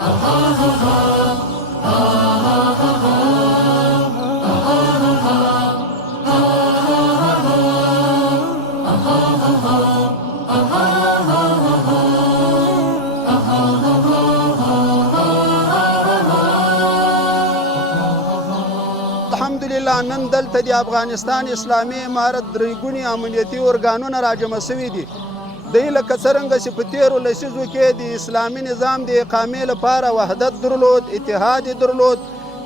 الحمدلله نن دلته د افغانستان اسلامي امارت درې امنیتي ارګانونه راجمع شوي دي. دوی لکه څرنګه چې په تېرو لسیزو کې د اسلامي نظام د اقامې لپاره وحدت درلود، اتحاد یې درلود،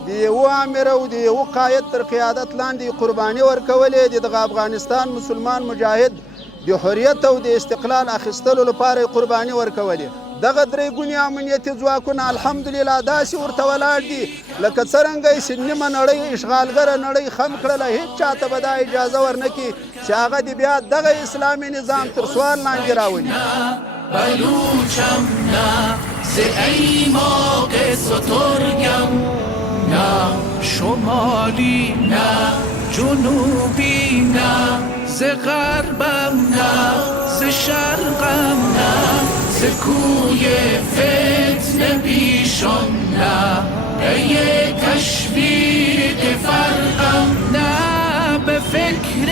د یوه امیر او د یوه قاید تر قیادت لاندې قرباني ورکولې د دغه افغانستان مسلمان مجاهد د حریت او د استقلال اخیستلو لپاره یې قرباني ورکولې. دغه درې ګونې امنیتي ځواکونه الحمدلله داسې ورته ولاړ دي لکه څرنګه یې چې نیمه نړۍ اشغالګره نړۍ خم کړله، هېڅ چاته به دا اجازه ورنکړي چې هغه د بیا دغه اسلامي نظام تر سوال لاندې راولي. بلوچم نه ز ایماق سترگم، نه شمالی نه جنوبی نه ز غربم نه ز شرقم نه ز کوی فتنه بیشان نه پی تشویق فرقم، نه به فکر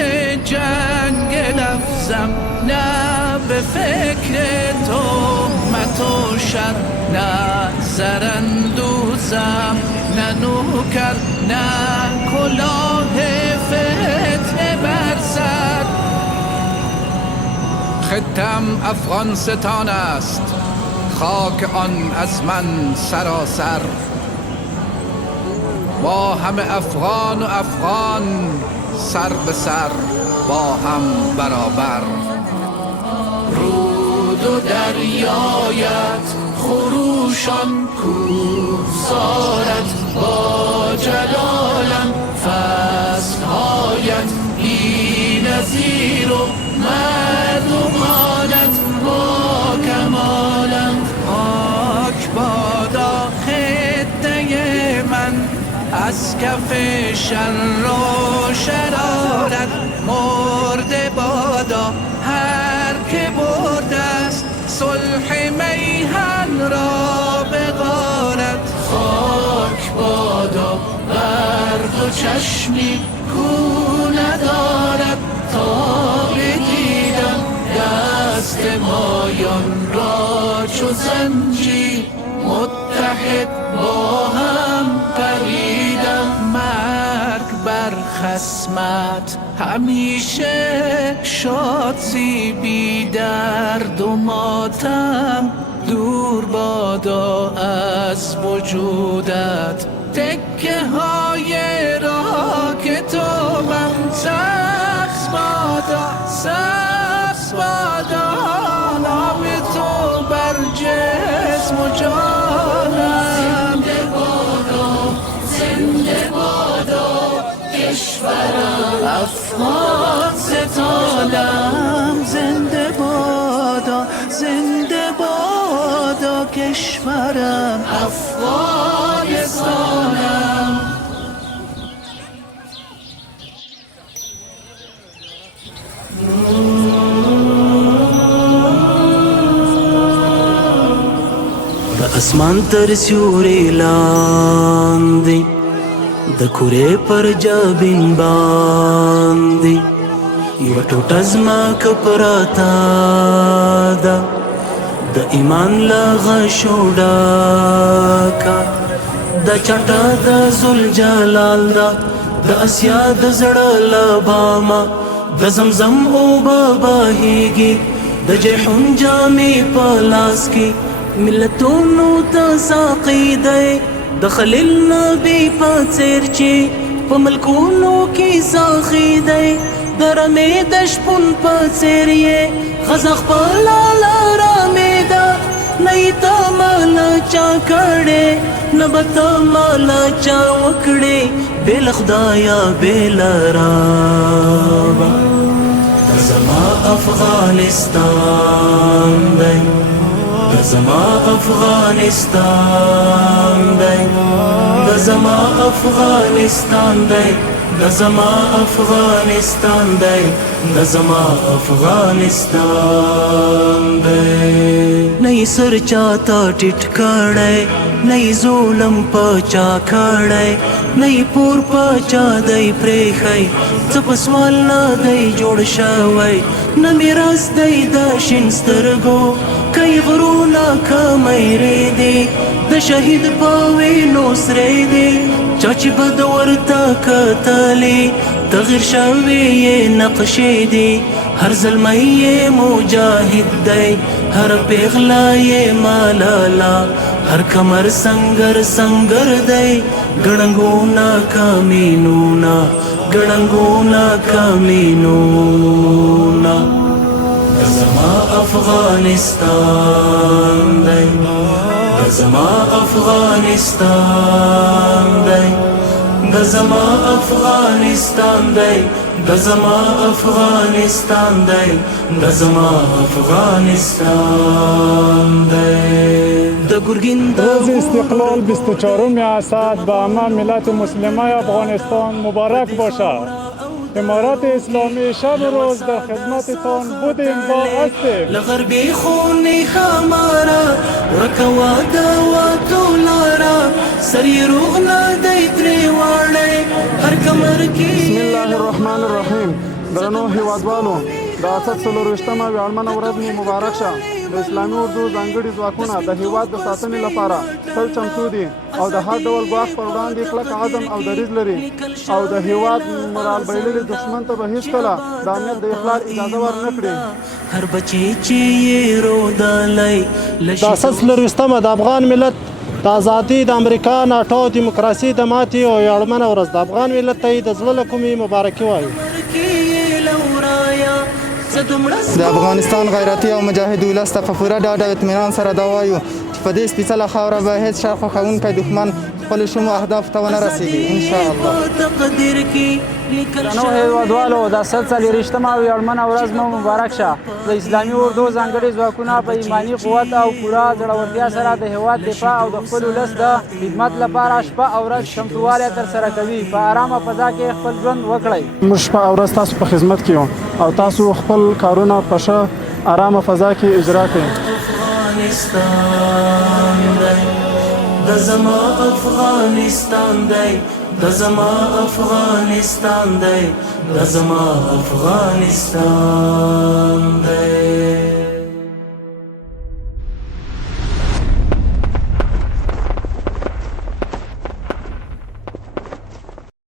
جنگ لفظم، نه به فکر تهمت و شر، نه زراندوزم نه نوکر، نه کلاه فتنه بر سر. خطم افغانستان است، خاک آن از من سراسر، با همه افغان و افغان سر به سر با هم برابر. رود و دریایت خروشان کوهسارت با جلالم، فصلهایت بی نظیر و مردمانت با کمالم. پاک بادا خطه من از کف شر و شرارت، مرده بادا هر که برده است صلح میهن را به غارت. خاک بادا بر دو چشمی کو ندارد تا بدیدم دست مایان را چو زنجیر متحد با هم پریدم. مرگ بر خصمت همیشه شادی بی درد و ماتم، دور بادا از وجودت تکه های راه که تو من. سبز بادا سبز بادا نام تو بر جسم و جانم. زنده بادا زنده بادا کشورم افغانستانم. زنده بادا زنده بادا کشورم افغانستانم. اسمان تر سیوري لاندې د کورې پر جبین باندې یو ټوټه ځمکه پراته ده د ایمان له غشو ډکه، د چټه د ذوالجلال ده د اسیا د زړه له بامه، د زمزم اوبه بهیږي د جیحون جامې په لاس کې، ملتونو ته ساقي دی د خلیل نبي په څېر چې په ملکونو کې ساخي دی، د رمې د شپون په څېر یې غزه خپله لارامې ده. نه یې ته ماله چا کړې نه به ته ماله چا وکړې، بې له خدایه بې له ربه. دا زما افغانستان دی، دا زما افغانستان دی، دا زما افغانستان دی، د زما افغانستان دی د زما افغانستان دی نه یې سر چاته ټیټ کړی نه یې ظلم په چا کړی نه یې پور په چا دی پرېښی څه په سوال نه دی جوړ شوی نه میراث دی د شین سترګو که یې غرونه که میرې دي د شهید په وینو سرې دي چا چې بد ورته کتلې تغیر شوې یې نقشې دي هر زلمی یې مجاهد دی هر پیغله یې ملالا هر کمر سنگر سنگر دی ګړنګونه کمینونه ګړنګونه کمینونه د زما افغانستان دی د زما افغانستان دی د زما افغانستان دی د زما افغانستان دی د زما افغانستان دی د ګرګین روز استقلال 24 اسد به همه ملت مسلمه افغانستان مبارک باشد. امارات اسلامی شب و روز در خدمتتان بودیم و هستیم. لغربی خونی خمارا ورکوا دوا دولارا سری روغ نادی تریوالی هر کمر کی بسم الله الرحمن الرحیم. درنو هیوادوالو د اسد څلورویشتمه ویاړمنه ورځ مو مبارک شه. د اسلامي اردو ځانګړي ځواکونه د هیواد د ساتنې لپاره تل چمتو دي او د هر ډول ګواښ پر وړاندې کلک عزم او دریځ لري او د هیواد مرال بایللي دښمن ته به هیڅکله د امنیت د اخلال اجازه ورنه کړي. هر بچی چې یې رودلی د اسد څلورویشتمه د افغان ملت د ازادي د امریکا ناټو دیموکراسي د ماتې او ویاړمنه ورځ د افغان ملت ته د زړه له کومې مبارکي وایو. د افغانستان غیرتي او مجاهد ولس ته په پوره ډاډ او اطمینان سره دا وایو چې په دې سپېڅله خاوره به هېڅ شر خوښوونکی دښمن خپلو شومو اهدافو ته ونه رسېږي انشاءالله. درنو هیوادوالو د اسد څلورویشتمه ویاړمنه ورځ مو مبارک شه. د اسلامي اردو ځانګړي ځواکونه په ایماني قوت او پوره زړورتیا سره د هیواد دفاع او د خپل ولس د خدمت لپاره شپه او ورځ چمتووالی ترسره کوي. په ارامه فضا کې خپل ژوند وکړئ. موږ شپه او ورځ تاسو په خدمت کې یو او تاسو خپل کارونه په ښه ارامه فضا کې اجرا کړئ. افغانستان دی د زما افغانستان دی د زما افغانستان دی د زما افغانستان دی